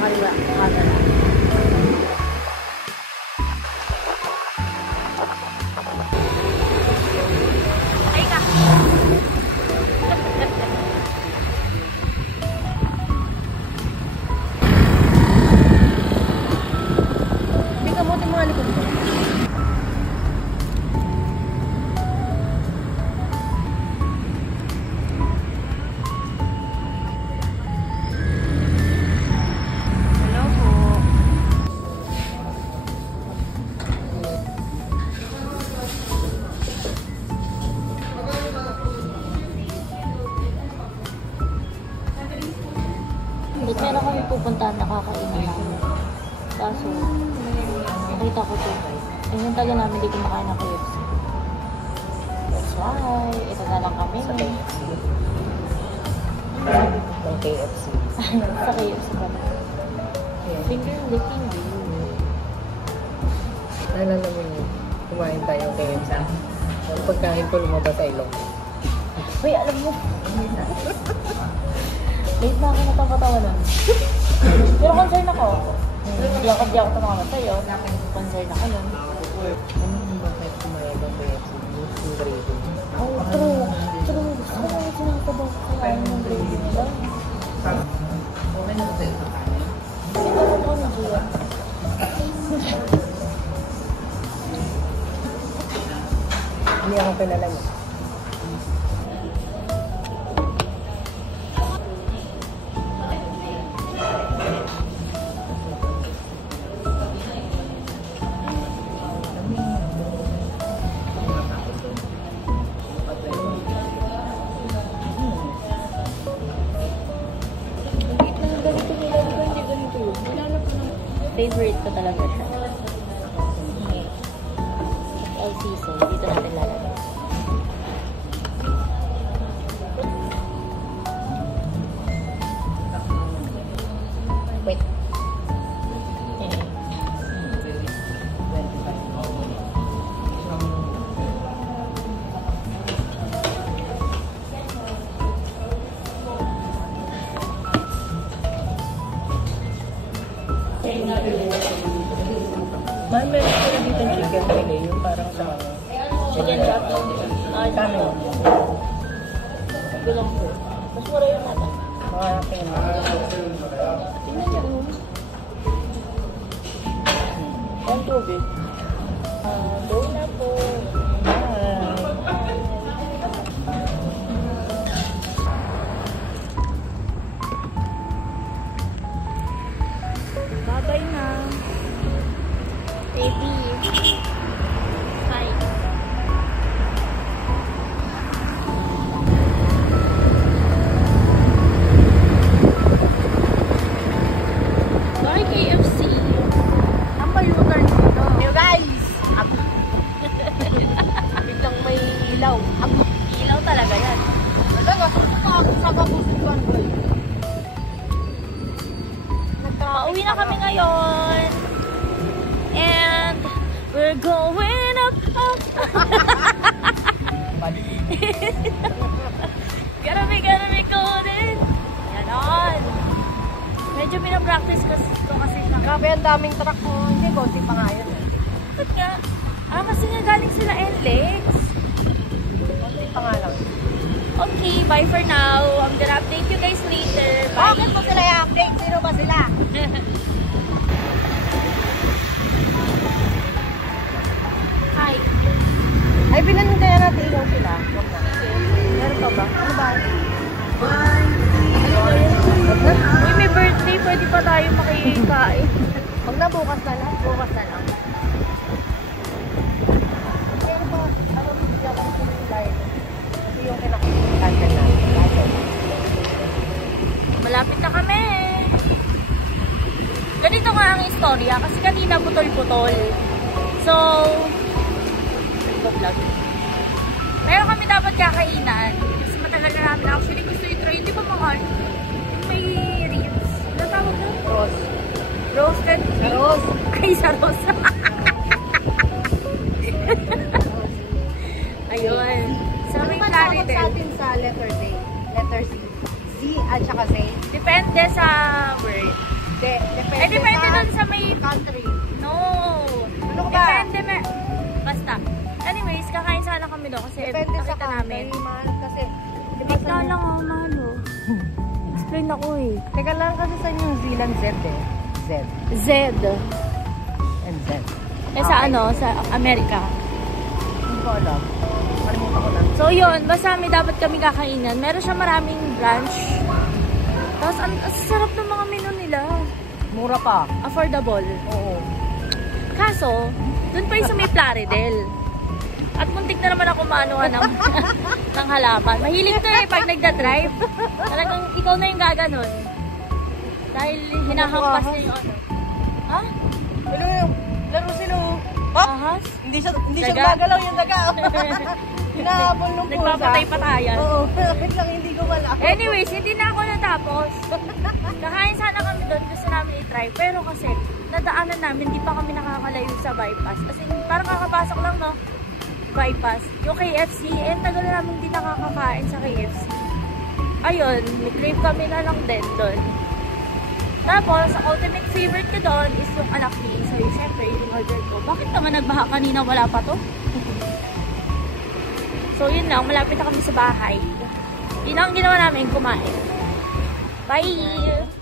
kaliwa camera. Ay ka! Hindi ka buti mga likod ko. Meron kami pupuntahan na kakainan namin. Kaso, nakita ko to. Yung taga namin hindi kumakain ng KFC. That's why, ito na lang kami. Sa KFC. Ng KFC. Sa KFC kami. Finger licking you. Naalala mo yun, kumain tayo ng KFC. Ang pagkain ko lumabas sa ilong. Uy, alam mo. Late na ako natapatawa nun. Pero concern ako. Hindi ako tumawa sa'yo. Concern ako nun. Ano yung bakit kumain ng KFC? Yung gravy. Oh, true. True. Gusto ko naman sinakabaw ko kaya ng gravy nila. Okay na kasi ito. Ito ko na Gia. Hindi ako kilala mo. Favorite ko talaga siya. All season. Dito natin lalagay. Wait. Mahal meron sila dito ng chicken fillet, yung parang sa ano. Chicken chop. Ay, Kano? bilang po. Mas mura yun natin. Makakin mo. Tingnan niyo. Ang tubig. Go na po. Bye-bye na. Baby. Hi. Bye, KFC. Ang palutan dito. Yo guys! Biglang may ilaw. Ilaw talaga yan. Talaga, sa kapusikan ko. Pauwi na kami ngayon. And we're going up. Gotta be golden. Ganon. Medyo pinapractice ko kasi Grabe ang daming truck ko. Hindi, konti pa nga yun. Ba't nga? Kasi nga galing sila NLEX. Konti pa nga lang. Okay, bye for now. I'm gonna update you guys later. Bye. Bakit mo sila i-update? Sino ba sila? Hi. Ay, bilangin kaya natin ilaw sila. Meron pa ba? Ano ba? Uy, may birthday. Pwede pa tayo makikain. Huwag na, bukas na lang. Bukas na lang. Pero ba, ano bigla ko sila ito? Kasi yung kinakain na. Malapit na kami. Ganito nga ang istorya. Kasi kanina putol-putol. So, vlog. Meron kami dapat kakainan. Kasi matagal na namin actually gusto i-try. Hindi ba mahal? May ribs. Ano tawag na? Rose. Roasted beef. Rose. Ay, sa rose. Ayun. So, Ano may ba curry tawag sa atin sa letter Z? Letter C. Z at saka Z? Depende sa word. De Eh, depende dun sa may... country. No. Ano ka ba? Depende basta. Anyways, kakain sana kami doon kasi Depende sa nakita namin. country, mahal. Kasi, di ba Wait sa lang ako, mahalo. Explain ako eh. Teka lang kasi sa New Zealand, Z eh. Z. Z. And Z. Eh sa ano, sa Amerika. Hindi ko alam. Kalimutan ko lang. So yun, basta may dapat kami kakainan. Meron siya maraming branch. Tapos ang sarap ng mga menu nila. Mura pa. Affordable. Oo. Kaso, dun pa yung sa may Plaridel. At muntik na naman ako maanuhan ng, ng halaman. Mahilig to eh pag nagda-drive. Talagang ikaw na yung gaganon. Dahil hinahampas niya yung ano. Ha? Hello, laro sila. Ahas? Hindi siya Daga? gumagalaw yung daga. Hinahabol ng pusa. Nagpapatay-patayan. Oo. Wait lang, hindi ko wala. Anyways, hindi na ako natapos. Kakain sana kami doon. Gusto namin i-try. Pero kasi, nadaanan namin, hindi pa kami nakakalayo sa bypass. Kasi parang kakapasok lang, no? Bypass. Yung KFC, eh, tagal na namin hindi nakakakain sa KFC. Ayun, nag-crave kami na lang din doon. Tapos, ang ultimate favorite ko doon is yung anak ni. So, yung syempre, yung order ko. Bakit naman nagbaha kanina? Wala pa to? So, yun lang. Malapit na kami sa bahay. Yun ang ginawa namin, kumain. Bye!